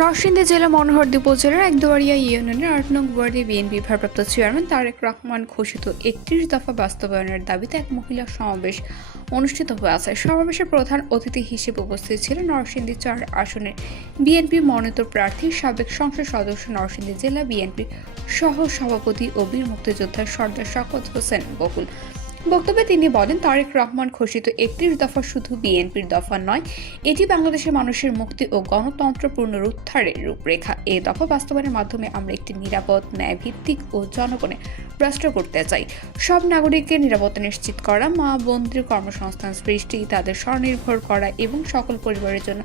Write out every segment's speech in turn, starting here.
নরসিংদী জেলা মনোহরদী উপজেলার একদুয়ারিয়া ইউনিয়নের আট নং ওয়ার্ডে বিএনপি ভারপ্রাপ্ত চেয়ারম্যান তারেক রহমান ঘোষিত একত্রিশ দফা বাস্তবায়নের দাবিতে এক মহিলা সমাবেশ অনুষ্ঠিত হয়ে আছে সমাবেশের প্রধান অতিথি হিসেবে উপস্থিত ছিলেন নরসিংদী চার আসনের বিএনপি মনোনীত প্রার্থী, সাবেক সংসদ সদস্য নরসিংদী জেলা বিএনপি সহ সভাপতি ও বীর মুক্তিযোদ্ধা সর্দার শকত হোসেন বকুল। বক্তব্যে তিনি বলেন, তারেক রহমান ঘোষিত একত্রিশ দফা শুধু বিএনপির দফা নয়, এটি বাংলাদেশের মানুষের মুক্তি ও গণতন্ত্র পুনরুদ্ধারের রূপরেখা। এ দফা বাস্তবায়নের মাধ্যমে আমরা একটি নিরাপদ, ন্যায়ভিত্তিক ও জনগণের রাষ্ট্র করতে চাই। সব নাগরিকের নিরাপত্তা নিশ্চিত করা, মা বন্ধুর কর্মসংস্থান সৃষ্টি, তাদের স্বনির্ভর করা এবং সকল পরিবারের জন্য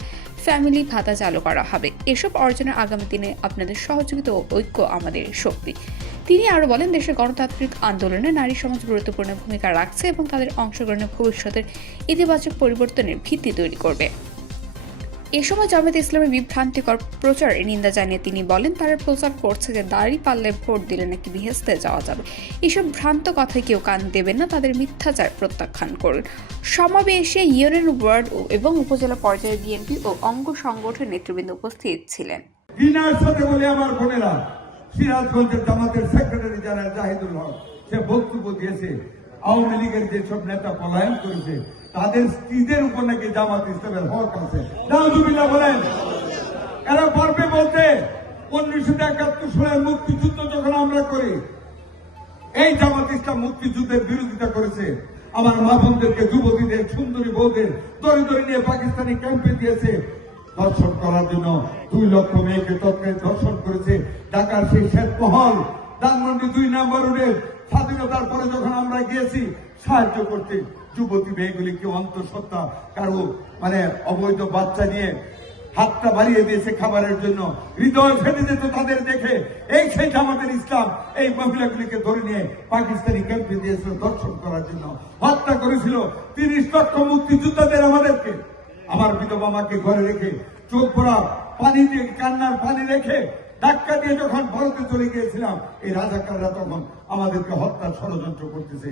ফ্যামিলি ভাতা চালু করা হবে। এসব অর্জনের আগামী দিনে আপনাদের সহযোগিতা ও ঐক্য আমাদের শক্তি। তিনি আরও বলেন, দেশের গণতান্ত্রিক আন্দোলনে নারী সমাজ গুরুত্বপূর্ণ ভূমিকা রাখছে এবং তাদের অংশগ্রহণের ভবিষ্যতের ইতিবাচক পরিবর্তনের ভিত্তি তৈরি করবে। এ সময় জামায়াত ইসলামের বিভ্রান্তিকর প্রচারের নিন্দা জানিয়ে তিনি বলেন, তারা প্রচার করছে যে দাড়ি পাল্লে ভোট দিলে নাকি বিহেস্তে যাওয়া যাবে। এসব ভ্রান্ত কথায় কেউ কান দেবেন না, তাদের মিথ্যাচার প্রত্যাখ্যান করুন। সমাবেশে ইউনিয়ন ওয়ার্ড এবং উপজেলা পর্যায়ে বিএনপি ও অঙ্গ সংগঠনের নেতৃবৃন্দ উপস্থিত ছিলেন। বলে আমার বোনেরা সিরাজগঞ্জের জামাতের সেক্রেটারি জেনারেল জাহিদুল হক, সে বক্তব্য দিয়েছে, আওয়ামী লীগের যেসব নেতা পলায়ন করেছে, তাদের স্ত্রীদের উপর নাকি জামাত ইসলামের হক আছে। নাউজুবিল্লাহ বলেন, এরা পারবে বলতে উনিশশো একাত্তর সালের মুক্তিযুদ্ধ যখন আমরা করি, এই জামাত ইসলাম মুক্তিযুদ্ধের বিরোধিতা করেছে। আমার মা বোনদেরকে, যুবতীদের, সুন্দরী বউদের দড়ি দড়ি নিয়ে পাকিস্তানি ক্যাম্পে দিয়েছে। দর্শন করার জন্য দুই লক্ষ মেয়েকে তৎকালীন দর্শন করেছে ঢাকার সেই শেষ মহল ধানমন্ডি দুই নম্বর রোডের স্বাধীনতার পরে যখন আমরা গিয়েছি, সাহায্য করতে যুবতী মেয়েগুলিকে অন্তঃসত্ত্বা কারও মানে অবৈধ বাচ্চা নিয়ে হাতটা বাড়িয়ে দিয়েছে খাবারের জন্য, হৃদয় ফেটে যেত তাদের দেখে, এই সেই জামাতের ইসলাম, এই মহিলাগুলিকে ধরে নিয়ে পাকিস্তানি ক্যাম্পে দিয়েছিল দর্শন করার জন্য। হত্যা করেছিল তিরিশ লক্ষ মুক্তিযোদ্ধাদের আমাদেরকে। আমার বিধবা মাকে ঘরে রেখে চোখ ভরা পানি দিয়ে কান্নার পানি রেখে ধাক্কা দিয়ে যখন ভারতে চলে গিয়েছিলাম, এই রাজাকাররা তখন আমাদেরকে হত্যার ষড়যন্ত্র করতেছে।